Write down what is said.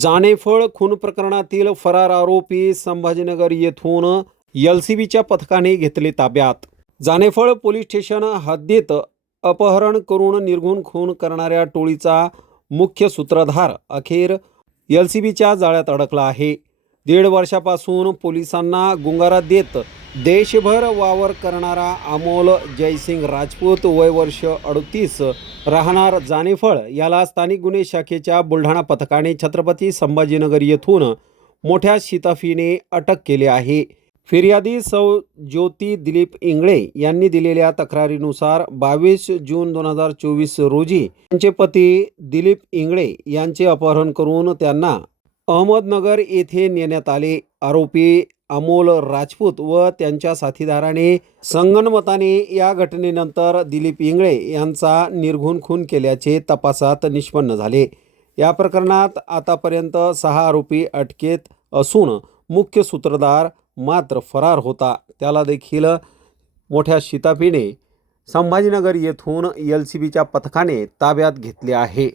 जानेफळ खून प्रकरणातील फरार आरोपी संभाजीनगर येथून एल सी बीच्या पथकाने घेतले ताब्यात. जानेफळ पोलीस स्टेशन हद्दीत अपहरण करून निर्घुण खून करणाऱ्या टोळीचा मुख्य सूत्रधार अखेर एल सी बीच्या जाळ्यात अडकला आहे. दीड वर्षापासून पोलिसांना गुंगारा देत देशभर वावर करणारा अमोल जयसिंग राजपूत वय वर्ष अडतीस राहणार जानेफळ याला स्थानिक गुन्हे शाखेच्या बुलढाणा पथकाने छत्रपती संभाजीनगर येथून मोठ्या शिताफीने अटक केली आहे. फिर्यादी सौ ज्योती दिलीप इंगळे यांनी दिलेल्या तक्रारीनुसार बावीस जून दोन हजार चोवीस रोजी त्यांचे पती दिलीप इंगळे यांचे अपहरण करून त्यांना अहमदनगर येथे नेण्यात आले. आरोपी अमोल राजपूत व त्यांच्या साथीदाराने संगनमताने या घटनेनंतर दिलीप इंगळे यांचा निर्घुण खून केल्याचे तपासात निष्पन्न झाले. या प्रकरणात आतापर्यंत सहा आरोपी अटकेत असून मुख्य सूत्रधार मात्र फरार होता. त्याला देखील मोठ्या शिताफीने संभाजीनगर येथून एल सी बीच्या पथकाने ताब्यात घेतले आहे.